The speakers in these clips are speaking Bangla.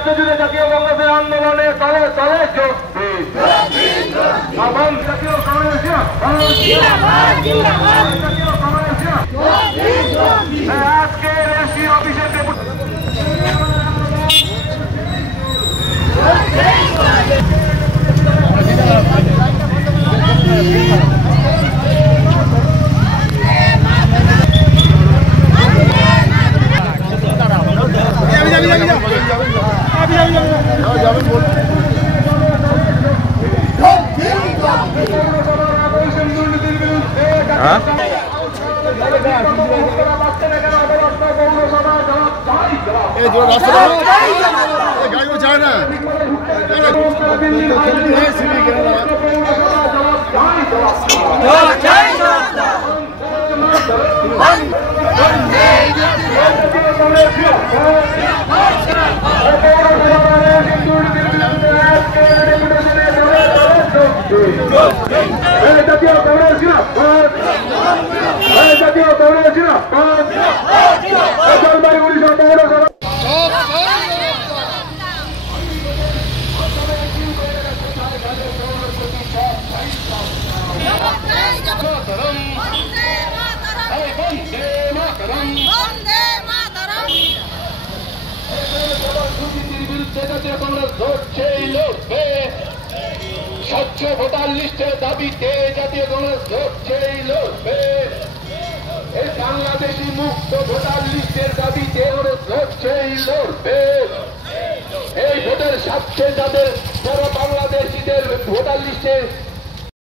রাজ্য জুড়ে জাতীয় কংগ্রেসের আন্দোলনে তলে তলে যোগ দিন। জাতীয় কংগ্রেস আজকের এসপি অফিসের গাড়িগুলো যায় না জাতীয় কংগ্রেস জলপাইগুড়ি পৌরসভা জাতীয় কংগ্রেস লড়ছেই লড়বে। স্বচ্ছ ভোটার লিস্টের দাবিতে জাতীয় কংগ্রেস লড়ছেই লড়বে। এই বাংলাদেশি মুক্ত ভোটার লিস্টের দাবিতে লড়ছেই লড়বে। এই ভোটের স্বার্থে যারা বাংলাদেশিদের ভোটার লিস্টে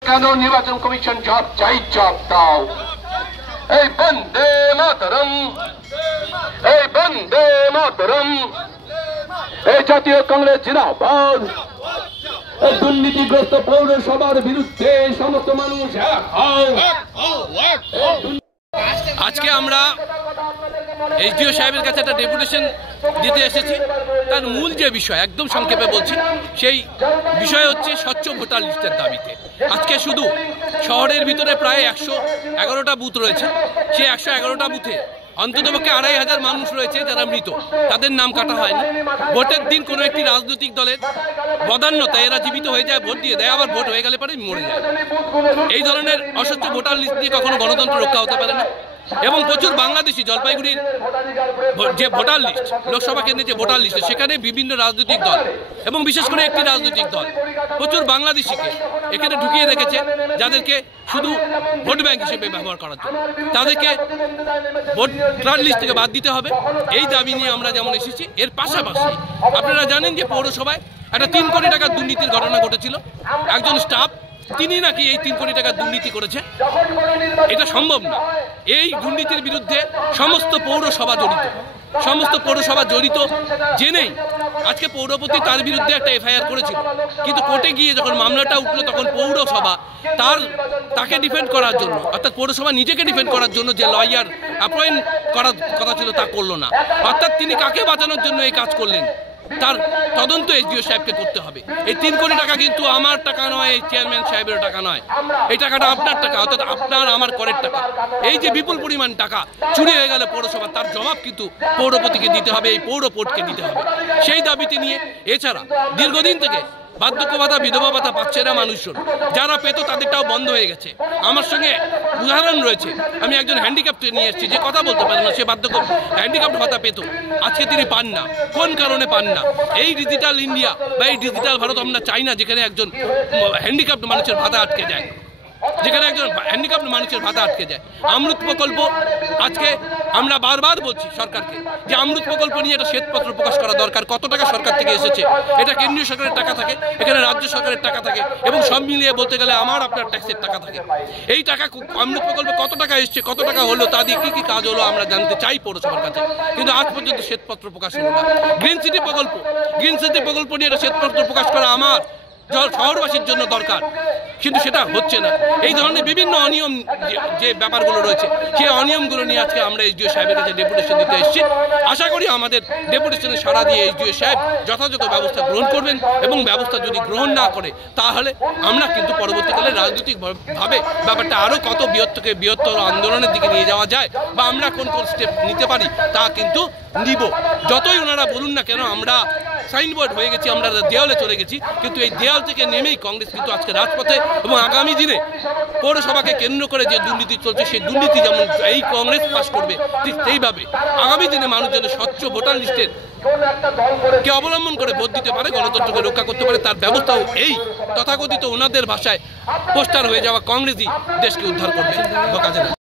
কেন নির্বাচন কমিশন জব চাই জব দাও। এই বন্দে মাতরম, এই বন্দে মাতরম, এই জাতীয় কংগ্রেস জিন্দাবাদ। এই দুর্নীতিগ্রস্ত পৌরসভার বিরুদ্ধে সমস্ত মানুষ আজকে আমরা এসডিও সাহেবের কাছে একটা ডেপুটেশন দিতে এসেছি। তার মূল যে বিষয় একদম সংক্ষেপে বলছি, সেই বিষয় হচ্ছে স্বচ্ছ ভোটার লিস্টের দাবিতে। আজকে শুধু শহরের ভিতরে প্রায় 111টা বুথ রয়েছে। সেই 111টা বুথে অন্ততপক্ষে 2500 মানুষ রয়েছে যারা মৃত, তাদের নাম কাটা হয়নি। ভোটের দিন কোনো একটি রাজনৈতিক দলের বদান্যতায় এরা জীবিত হয়ে যায়, ভোট দিয়ে দেয়, আবার ভোট হয়ে গেলে পরে মরে যায়। এই ধরনের অস্বচ্ছ ভোটার লিস্ট দিয়ে কখনো গণতন্ত্র রক্ষা হতে পারে না। এবং প্রচুর বাংলাদেশি জলপাইগুড়ির যে ভোটার লিস্ট, লোকসভা কেন্দ্রে যে ভোটার লিস্ট, সেখানে বিভিন্ন রাজনৈতিক দল এবং বিশেষ করে একটি রাজনৈতিক দল প্রচুর বাংলাদেশিকে এখানে ঢুকিয়ে রেখেছে, যাদেরকে শুধু ভোট ব্যাংক হিসেবে ব্যবহার করার জন্য। তাদেরকে ভোটার লিস্ট থেকে বাদ দিতে হবে, এই দাবি নিয়ে আমরা যেমন এসেছি। এর পাশাপাশি আপনারা জানেন যে পৌরসভায় একটা 3 কোটি টাকার দুর্নীতির ঘটনা ঘটেছিল। একজন স্টাফ, তিনি নাকি এই 3 কোটি টাকার দুর্নীতি করেছে। এটা সম্ভব না। এই দুর্নীতির বিরুদ্ধে সমস্ত পৌরসভা জড়িত জেনেই আজকে পৌরপতি তার বিরুদ্ধে একটা এফআইআর করেছিল। কিন্তু কোর্টে গিয়ে যখন মামলাটা উঠলো, তখন পৌরসভা তাকে ডিফেন্ড করার জন্য, অর্থাৎ পৌরসভা নিজেকে ডিফেন্ড করার জন্য যে লয়ার অ্যাপয়েন্ট করার কথা ছিল তা করলো না। অর্থাৎ তিনি কাকে বাঁচানোর জন্য এই কাজ করলেন, তার তদন্ত এসডিও সাহেবকে করতে হবে। এই 3 কোটি টাকা কিন্তু আমার টাকা নয়, এই চেয়ারম্যান সাহেবের টাকা নয়, এই টাকাটা আপনার টাকা, অর্থাৎ আপনার আমার করের টাকা। এই যে বিপুল পরিমাণ টাকা চুরি হয়ে গেল পৌরসভা, তার জবাব কিন্তু পৌরপতিকে দিতে হবে, এই পৌর বোর্ডকে দিতে হবে। সেই দাবিতে নিয়ে এছাড়া দীর্ঘদিন থেকে বার্ধক্য ভাতা, বিধবা ভাতা পাচ্ছে না মানুষজন, যারা পেত তাদেরটাও বন্ধ হয়ে গেছে। আমার সঙ্গে উদাহরণ রয়েছে, আমি একজন হ্যান্ডিক্যাপ্ট নিয়ে এসেছি, যে কথা বলতে পারে না, সে হ্যান্ডিক্যাপ্ট ভাতা পেত, আজকে তিনি পান না। কোন কারণে পান না? এই ডিজিটাল ইন্ডিয়া বা এই ডিজিটাল ভারত আমরা চাই না, যেখানে একজন হ্যান্ডিক্যাপ্ট মানুষের ভাতা আটকে যায়, যেখানে একজন হ্যান্ডিক্যাপ্ট মানুষের ভাতা আটকে যায়। অমৃত প্রকল্প, আজকে আমরা বারবার বলছি সরকারকে যে অমৃত প্রকল্প নিয়ে একটা শ্বেতপত্র প্রকাশ করা দরকার। কত টাকা সরকার থেকে এসেছে? এটা কেন্দ্রীয় সরকারের টাকা থাকে, এখানে রাজ্য সরকারের টাকা থাকে, এবং সব মিলিয়ে বলতে গেলে আমার আপনার ট্যাক্সের টাকা থাকে। এই টাকা অমৃত প্রকল্পে কত টাকা এসছে, কত টাকা হলো, তা দিয়ে কি কি কাজ হলো আমরা জানতে চাই পৌরসভার কাছে। কিন্তু আজ পর্যন্ত শ্বেতপত্র প্রকাশ হলো না। গ্রিন সিটি প্রকল্প নিয়ে একটা শ্বেতপত্র প্রকাশ করা আমার শহরবাসীর জন্য দরকার, কিন্তু সেটা হচ্ছে না। এই ধরনের বিভিন্ন অনিয়ম যে ব্যাপারগুলো রয়েছে, সেই অনিয়মগুলো নিয়ে আজকে আমরা এসডিও সাহেবের কাছে ডেপুটেশন দিতে এসেছি। আশা করি আমাদের ডেপুটেশনে সাড়া দিয়ে এসডিও সাহেব যথাযথ ব্যবস্থা গ্রহণ করবেন, এবং ব্যবস্থা যদি গ্রহণ না করে তাহলে আমরা কিন্তু পরবর্তীকালে রাজনৈতিকভাবে ব্যাপারটা আরও কত বৃহত্তর আন্দোলনের দিকে নিয়ে যাওয়া যায়, বা আমরা কোন কোন স্টেপ নিতে পারি তা কিন্তু নিব। যতই ওনারা বলুন না কেন, আমরা সাইনবোর্ড হয়ে গেছি, আমরা দেওয়ালে চলে গেছি, কিন্তু এই দেওয়াল থেকে নেমেই কংগ্রেস কিন্তু আজকে রাজপথে এবং আগামী দিনে পৌরসভাকে কেন্দ্র করে যে দুর্নীতি চলছে সেই দুর্নীতি যেমন এই কংগ্রেস পাস করবে ঠিক সেইভাবে আগামী দিনে মানুষ যেন স্বচ্ছ ভোটার লিস্টের কে অবলম্বন করে ভোট দিতে পারে, গণতন্ত্রকে রক্ষা করতে পারে, তার ব্যবস্থাও এই তথাকথিত ওনাদের ভাষায় পোস্টার হয়ে যাওয়া কংগ্রেসই দেশকে উদ্ধার করবে।